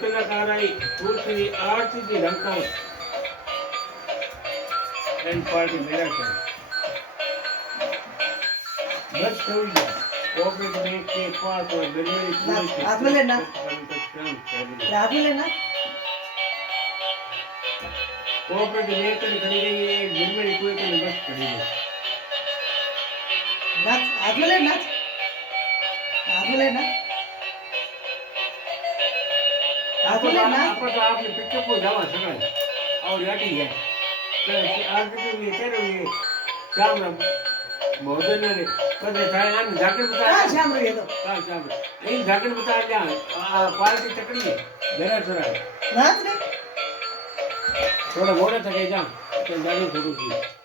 कलाकाराई पूर्ति आरती दी Ranka and party मेरा कर बस हो गया कोऑपरेट बैंक के पास और बिल्ली पूरी हाथ में लेना हाथ में लेना कोऑपरेट बैंक कर खड़ी गई है बिल्ली कोई को बस खड़ी है नाच हाथ में लेना हाथ में लेना हाथ में लेना आपको तो आपने पिक्चर को जावा सका और याटी है तो आज भी ये कह रहे हैं शाम राम बहुत दिन रे पर थाने नाम जाकर बता हां शाम रे तो हां शाम नहीं जाकर बता दिया पार्टी चकड़ी है मेरा छोरा नाच रे थोड़ा मोड़ा थके जा तो जाने थोड़ी